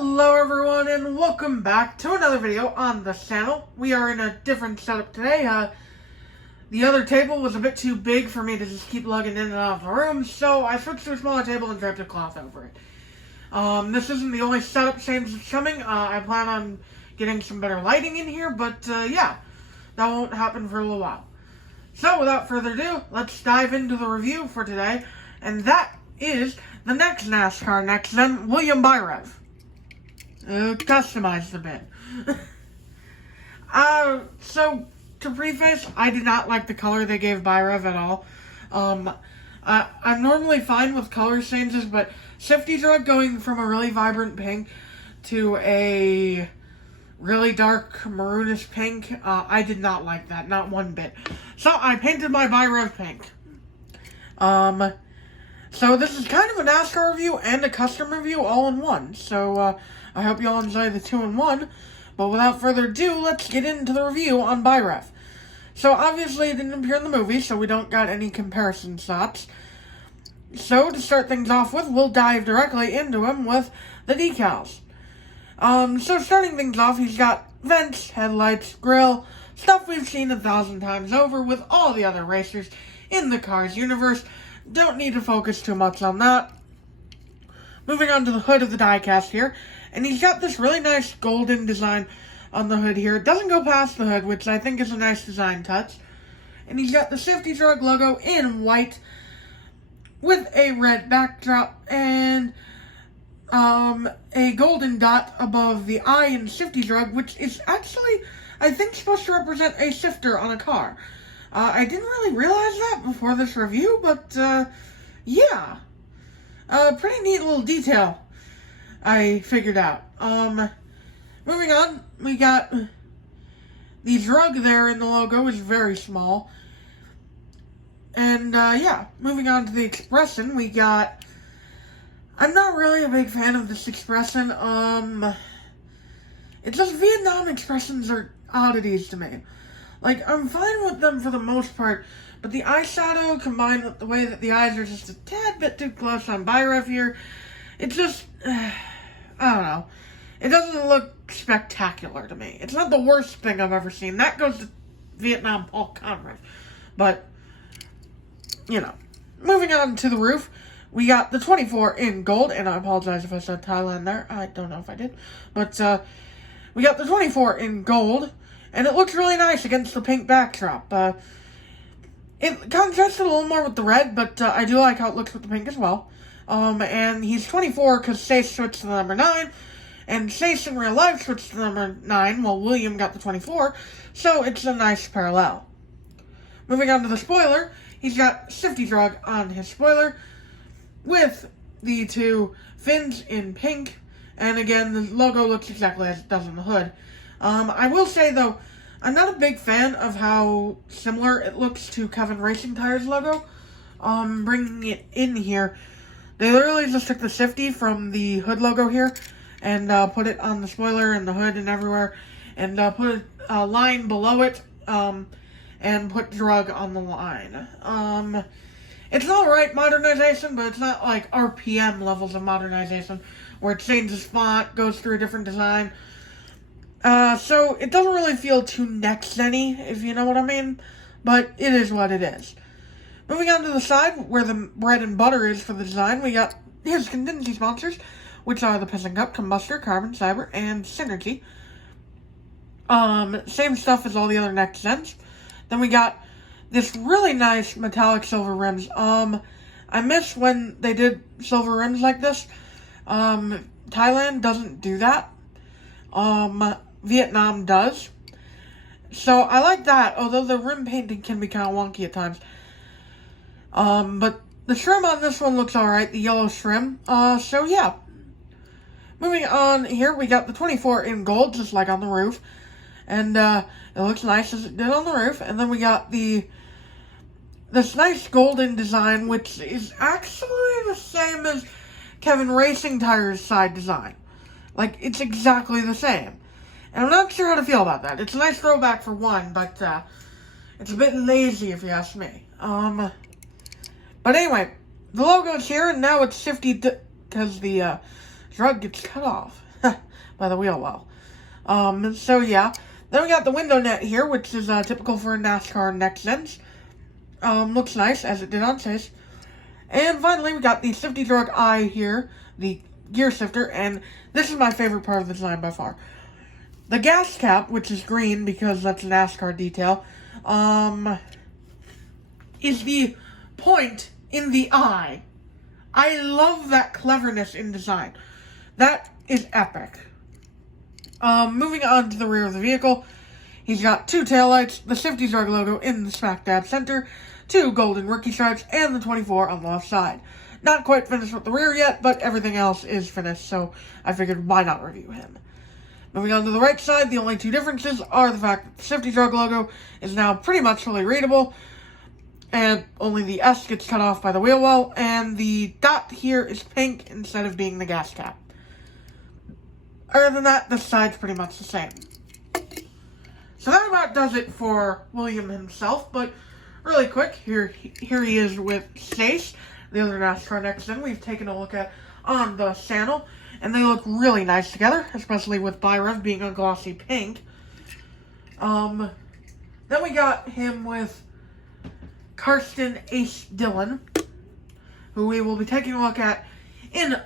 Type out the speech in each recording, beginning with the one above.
Hello everyone and welcome back to another video on this channel. We are in a different setup today. The other table was a bit too big for me to just keep lugging in and out of the room, so I switched to a smaller table and draped a cloth over it. This isn't the only setup change that's coming. I plan on getting some better lighting in here, but yeah, that won't happen for a little while. So without further ado, let's dive into the review for today, and that is the next NASCAR next gen, William Byrev. Customize the bin. So, to preface, I did not like the color they gave Byrev at all. I'm normally fine with color changes, but Shifty's going from a really vibrant pink to a really dark maroonish pink, I did not like that, not one bit. So, I painted my Byrev pink. So this is kind of a NASCAR review and a custom review all in one. So, I hope you all enjoy the 2-in-1. But without further ado, let's get into the review on Byrev. So, obviously, it didn't appear in the movie, so we don't got any comparison shots. So, to start things off with, we'll dive directly into him with the decals. So starting things off, he's got vents, headlights, grille, stuff we've seen 1,000 times over with all the other racers in the Cars universe. Don't need to focus too much on that. Moving on to the hood of the diecast here, and he's got this really nice golden design on the hood here. It doesn't go past the hood, which I think is a nice design touch. And he's got the Shifty Drug logo in white with a red backdrop and a golden dot above the I in Shifty Drug, which is actually, I think, supposed to represent a shifter on a car. I didn't really realize that before this review, but, yeah. Pretty neat little detail I figured out. Moving on, we got the drug there in the logo is very small. And, yeah, moving on to the expression, we got, I'm not really a big fan of this expression. It's just Vietnam expressions are oddities to me. Like, I'm fine with them for the most part, but the eyeshadow combined with the way that the eyes are just a tad bit too close on Byrev here, it just, I don't know. It doesn't look spectacular to me. It's not the worst thing I've ever seen. That goes to Vietnam Paul Conroy. But, you know. Moving on to the roof, we got the 24 in gold, and I apologize if I said Thailand there. I don't know if I did. But, we got the 24 in gold. And it looks really nice against the pink backdrop. It contrasted a little more with the red, but I do like how it looks with the pink as well. And he's 24 because Chase switched to the number 9. And Chase in real life switched to the number 9 while William got the 24. So it's a nice parallel. Moving on to the spoiler, he's got Shifty Drug on his spoiler with the two fins in pink. And again, the logo looks exactly as it does on the hood. I will say, though, I'm not a big fan of how similar it looks to Kevin Racing Tires logo. Bringing it in here, they literally just took the Shifty from the hood logo here and put it on the spoiler and the hood and everywhere, and put a line below it, and put drug on the line. It's an alright modernization, but it's not like RPM levels of modernization, where it changes font, goes through a different design. So it doesn't really feel too next-gen-y, if you know what I mean, but it is what it is. Moving on to the side, where the bread and butter is for the design, we got his contingency sponsors, which are the Piston Cup, Combustor, Carbon, Cyber, and Synergy. Same stuff as all the other next-gens. Then we got this really nice metallic silver rims. I miss when they did silver rims like this. Thailand doesn't do that. Vietnam does. So, I like that, although the rim painting can be kind of wonky at times. But the trim on this one looks alright, the yellow trim. So yeah. Moving on here, we got the 24 in gold, just like on the roof. And, it looks nice as it did on the roof. And then we got this nice golden design, which is actually the same as Kevin Racing Tires' side design. Like, it's exactly the same. And I'm not sure how to feel about that. It's a nice throwback for one, but, it's a bit lazy if you ask me. But anyway, the logo's here, and now it's Shifty because the drug gets cut off. by the wheel well. So yeah. Then we got the window net here, which is typical for a NASCAR next gens. Looks nice, as it did on Chase. And finally, we got the Shifty Drug eye here, the gear shifter, and this is my favorite part of the design by far. The gas cap, which is green because that's a NASCAR detail, is the point in the eye. I love that cleverness in design. That is epic. Moving on to the rear of the vehicle, he's got 2 taillights, the Shifty Drug logo in the smack dab center, 2 golden rookie stripes, and the 24 on the left side. Not quite finished with the rear yet, but everything else is finished, so I figured why not review him. Moving on to the right side, the only 2 differences are the fact that the Shifty Drug logo is now pretty much fully readable, and only the S gets cut off by the wheel well, and the dot here is pink instead of being the gas cap. Other than that, the side's pretty much the same. So that about does it for William himself, but really quick, here he is with Chase, the other NASCAR next gen we've taken a look at on the channel, and they look really nice together, especially with Byrev being a glossy pink. Then we got him with Karsten Ace Dillon, who we will be taking a look at in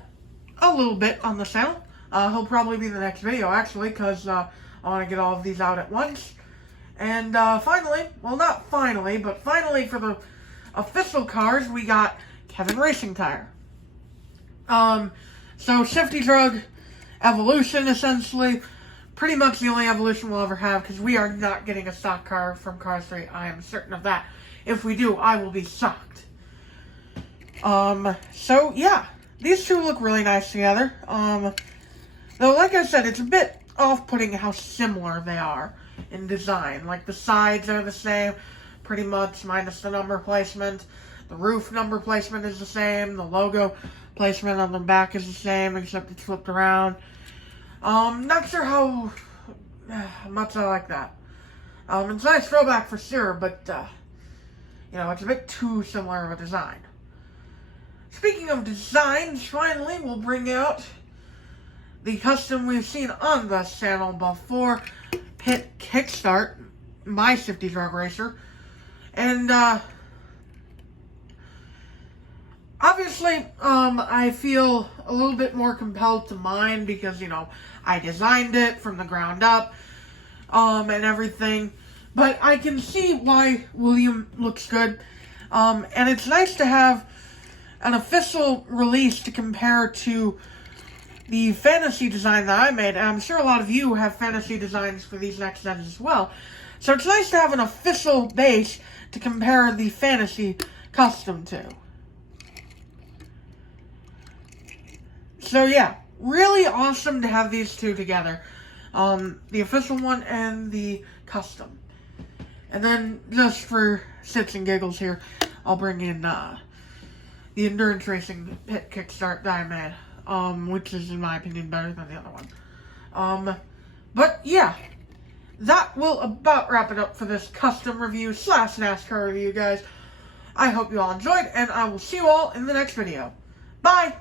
a little bit on the channel. He'll probably be in the next video, actually, because I want to get all of these out at once. And finally, well, not finally, but finally for the official cars, we got Kevin Racing Tire. So Shifty Drug Evolution, essentially. Pretty much the only evolution we'll ever have, because we are not getting a stock car from Cars 3. I am certain of that. If we do, I will be shocked. So yeah, these 2 look really nice together. Though, like I said, it's a bit off-putting how similar they are in design. Like, the sides are the same, pretty much, minus the number placement. The roof number placement is the same. The logo placement on the back is the same, except it's flipped around. Not sure how much I like that. It's a nice throwback for sure, but, you know, it's a bit too similar of a design. Speaking of designs, finally, we'll bring out the custom we've seen on the channel before, Pit Kickstart, my Shifty Drug Racer. And, obviously, I feel a little bit more compelled to mine because, you know, I designed it from the ground up, and everything. But I can see why William looks good, and it's nice to have an official release to compare to the fantasy design that I made, and I'm sure a lot of you have fantasy designs for these next gens as well. So it's nice to have an official base to compare the fantasy custom to. So yeah, really awesome to have these 2 together. The official one and the custom. And then, just for shits and giggles here, I'll bring in the Endurance Racing Pit Kickstart that I made. Which is, in my opinion, better than the other one. But yeah, that will about wrap it up for this custom review / NASCAR review, guys. I hope you all enjoyed, and I will see you all in the next video. Bye!